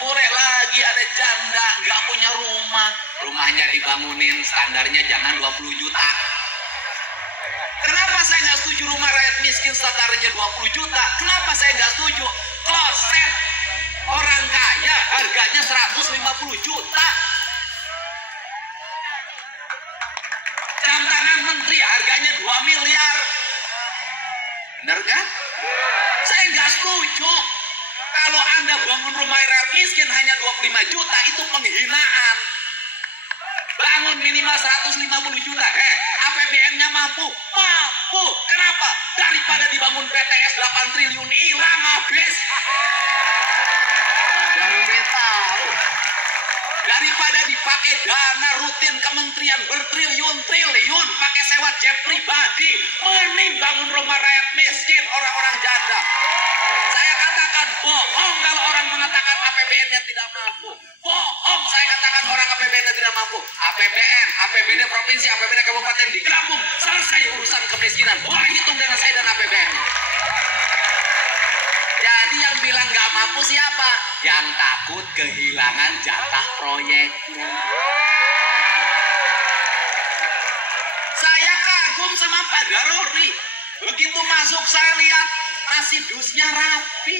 boleh lagi ada janda nggak punya rumah, rumahnya dibangunin, standarnya jangan 20 juta. Kenapa saya nggak setuju rumah rakyat miskin standarnya 20 juta? Kenapa saya nggak setuju kloset orang kaya harganya 150 juta? Jam tangan menteri harganya 2 miliar. Benar kan? Saya nggak setuju. Kalau Anda bangun rumah rakyat miskin hanya 25 juta, itu penghinaan. Bangun minimal 150 juta. APBN-nya mampu. Mampu. Kenapa? Daripada dibangun BTS 8 triliun hilang habis. Jangan tahu. Daripada dipakai dana rutin kementerian bertriliun-triliun pakai sewa jet pribadi, mending bangun rumah rakyat miskin, orang-orang janda. Saya katakan bohong kalau orang mengatakan APBN-nya tidak mampu. Bohong saya katakan orang APBN-nya tidak mampu. APBN, APBD provinsi, APBD kabupaten digabung, selesai urusan kemiskinan. Boleh hitung dengan saya dan APBN-nya. Jadi yang bilang nggak mampu siapa? Yang takut kehilangan jatah proyeknya. Saya kagum sama Pak Daruri. Begitu masuk saya lihat nasi dusnya rapi.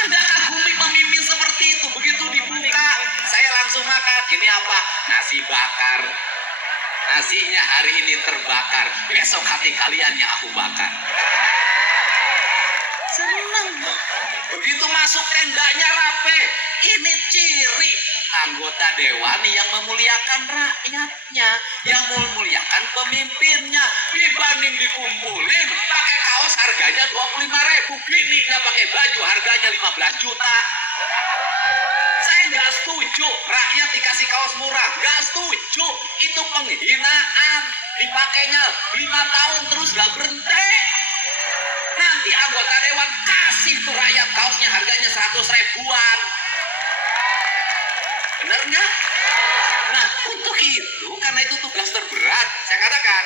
Anda kagumi pemimpin seperti itu. Begitu dibuka, saya langsung makan. Ini apa? Nasi bakar. Nasinya hari ini terbakar. Besok hati kalian yang aku bakar. Senang. Begitu masuk tendanya rapi. Ini ciri anggota dewan yang memuliakan rakyatnya, yang memuliakan pemimpinnya. Dibanding dikumpulin pakai kaos harganya 25.000, bininya pakai baju harganya 15 juta. Saya nggak setuju rakyat dikasih kaos murah, nggak setuju. Itu penghinaan. Dipakainya 5 tahun terus nggak berhenti. Nanti anggota dewan kasih tuh rakyat kaosnya harganya 100 ribuan. Benar nggak? Nah, untuk itu, karena itu tugas terberat, saya katakan,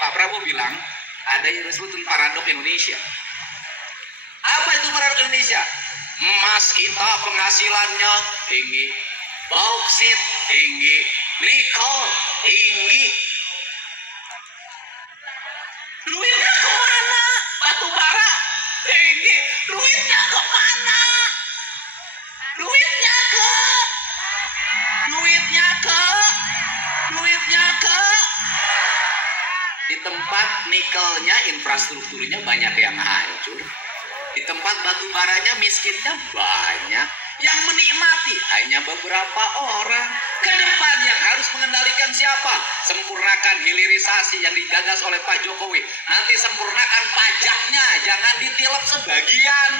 Pak Prabowo bilang, ada yang disebut paradok Indonesia. Apa itu paradok Indonesia? Emas kita penghasilannya tinggi, bauksit tinggi, nikel tinggi. Duitnya kemana? Batu bara tinggi. Duitnya kemana? Duitnya ke di tempat nikelnya, infrastrukturnya banyak yang hancur. Di tempat batu baranya miskinnya banyak. Yang menikmati hanya beberapa orang. Ke depan yang harus mengendalikan siapa? Sempurnakan hilirisasi yang digagas oleh Pak Jokowi. Nanti sempurnakan pajaknya, jangan ditilep sebagian.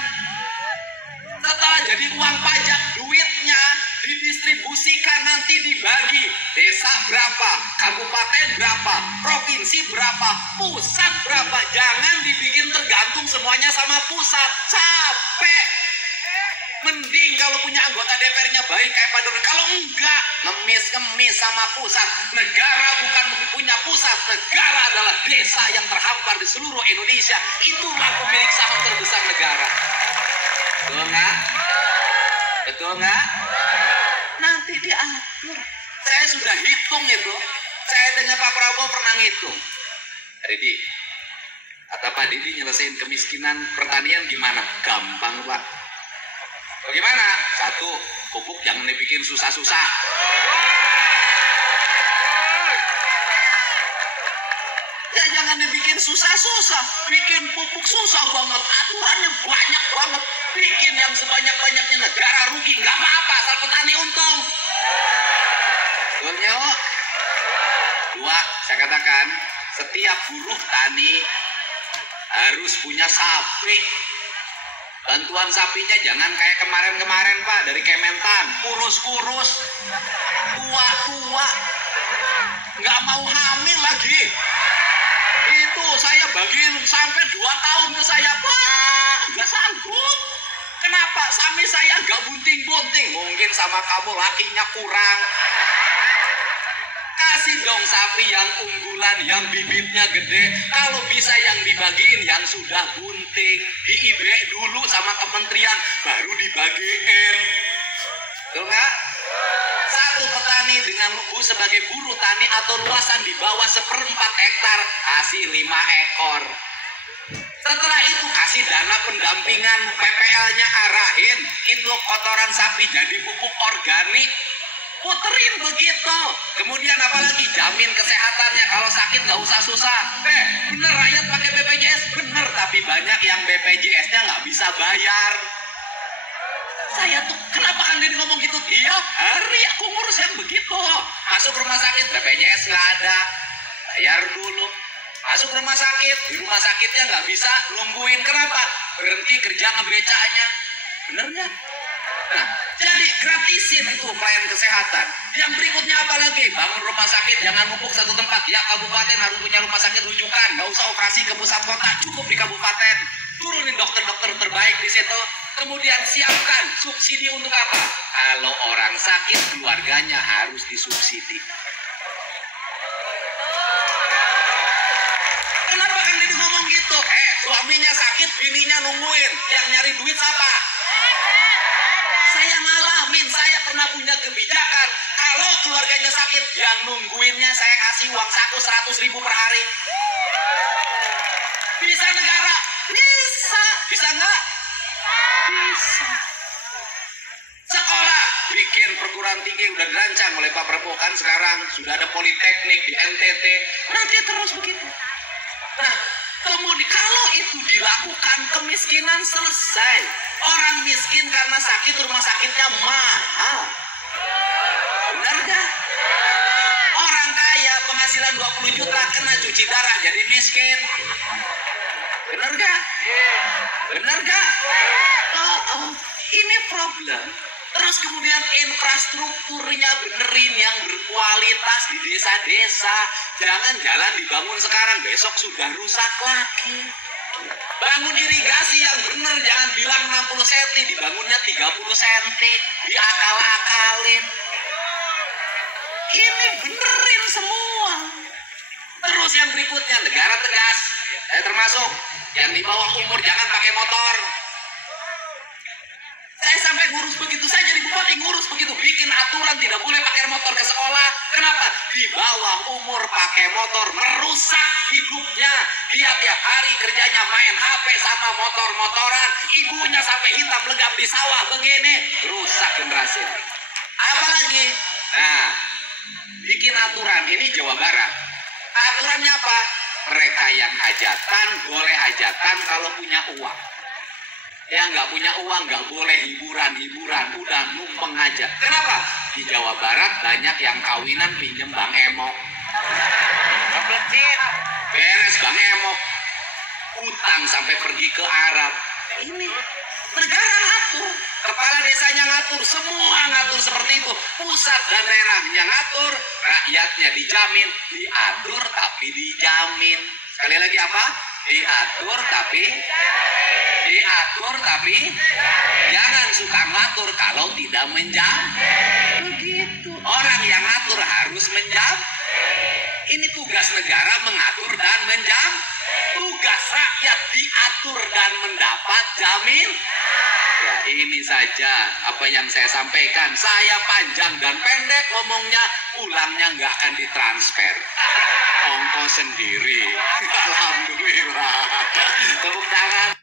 Setelah jadi uang pajak, duitnya didistribusikan, nanti dibagi. Desa berapa, kabupaten berapa, provinsi berapa, pusat berapa. Jangan dibikin tergantung semuanya sama pusat. Capek. Mending kalau punya anggota DPR-nya baik kayak Pak Daruri. Kalau enggak, ngemis sama pusat. Negara bukan punya pusat. Negara adalah desa yang terhampar di seluruh Indonesia. Itulah pemilik saham terbesar negara. Betul nggak? Betul nggak? Nanti diatur. Saya sudah hitung itu. Saya dengan Pak Prabowo pernah ngitung. Didi, kata Pak Didi, nyelesain kemiskinan pertanian gimana? Gampang, Pak. Bagaimana? 1, pupuk jangan dibikin susah-susah. Ya jangan dibikin susah-susah. Bikin pupuk susah banget. Aturannya banyak banget. Bikin yang sebanyak-banyaknya, negara rugi. Nggak apa-apa, asal petani untung. Betul, 2, saya katakan, setiap buruh tani harus punya sapi. Bantuan sapinya jangan kayak kemarin-kemarin, Pak, dari Kementan, kurus-kurus, tua-tua, nggak mau hamil lagi. Itu saya bagiin sampai 2 tahun ke saya, Pak, nggak sanggup. Kenapa? Sapi saya nggak bunting-bunting. Mungkin sama kamu lakinya kurang. kasih dong sapi yang unggulan, yang bibitnya gede. Kalau bisa yang dibagiin yang sudah bunting, di IB dulu sama kementerian, baru dibagiin. Betul nggak? Satu petani dengan sebagai buruh tani atau luasan di bawah 1/4 hektar kasih 5 ekor. Setelah itu kasih dana pendampingan, PPL-nya arahin, itu kotoran sapi jadi pupuk organik. Puterin begitu. Kemudian apalagi jamin kesehatannya, kalau sakit nggak usah susah. Bener rakyat pakai BPJS, bener, tapi banyak yang BPJS-nya nggak bisa bayar. Saya tuh, kenapa Kang Deddy ngomong gitu? Tiap hari aku ngurus yang begitu. Masuk rumah sakit, BPJS nggak ada, bayar dulu. Masuk rumah sakit, di rumah sakitnya nggak bisa nungguin. Kenapa? Berhenti kerja ngebecanya. Bener nggak? Nah, jadi gratisin itu pelayanan kesehatan. Yang berikutnya apa lagi? Bangun rumah sakit, jangan numpuk satu tempat. Ya, kabupaten harus punya rumah sakit rujukan. Nggak usah operasi ke pusat kota, cukup di kabupaten. Turunin dokter-dokter terbaik di situ. Kemudian siapkan subsidi untuk apa? Kalau orang sakit, keluarganya harus disubsidi. Kenapa Kang Deddy ngomong gitu? Suaminya sakit, bininya nungguin. Yang nyari duit siapa? Saya ngalamin, saya pernah punya kebijakan. Kalau keluarganya sakit, yang nungguinnya saya kasih uang saku 100.000 per hari. Bisa negara? Bisa. Bisa nggak? Bisa. Sekolah bikin perguruan tinggi udah dirancang oleh Pak Prabowo, kan sekarang sudah ada politeknik di NTT. Nanti terus begitu. Nah, kemudian kalau itu dilakukan, kemiskinan selesai. Orang miskin karena sakit, rumah sakitnya mahal. Benar gak? Orang kaya penghasilan 20 juta kena cuci darah jadi miskin. Benar gak? Benar gak? Ini problem. Terus kemudian infrastrukturnya benerin yang berkualitas di desa-desa. Jangan jalan dibangun sekarang, besok sudah rusak lagi. Bangun irigasi yang bener, jangan bilang 60 cm, dibangunnya 30 cm. Diakal-akalin. Ini benerin semua. Terus yang berikutnya, negara tegas. Termasuk yang di bawah umur jangan pakai motor. Saya sampai ngurus begitu, saya jadi bupati ngurus begitu, bikin aturan tidak boleh pakai motor ke sekolah. Kenapa? Di bawah umur pakai motor merusak hidupnya. Dia tiap hari kerjanya main HP sama motor-motoran, ibunya sampai hitam legam di sawah begini, rusak generasi. Apalagi? Nah, bikin aturan, ini Jawa Barat. Aturannya apa? Mereka yang hajatan boleh hajatan kalau punya uang. Yang nggak punya uang nggak boleh hiburan, udah numpeng aja. Kenapa? Di Jawa Barat banyak yang kawinan pinjem Bang Emok. Beres Bang Emok, utang sampai pergi ke Arab. Ini negara ngatur, kepala desanya ngatur, semua ngatur seperti itu. Pusat dan daerahnya ngatur, rakyatnya dijamin, diatur tapi dijamin. Sekali lagi apa? Diatur tapi jangan suka ngatur kalau tidak menjamin. Begitu. Orang yang ngatur harus menjamin. Ini tugas negara mengatur dan menjamin. Tugas rakyat diatur dan mendapat jamin. Ya, ini saja apa yang saya sampaikan. Saya panjang dan pendek ngomongnya, pulangnya nggak akan ditransfer. Ongkos sendiri. Alhamdulillah. Tepuk tangan.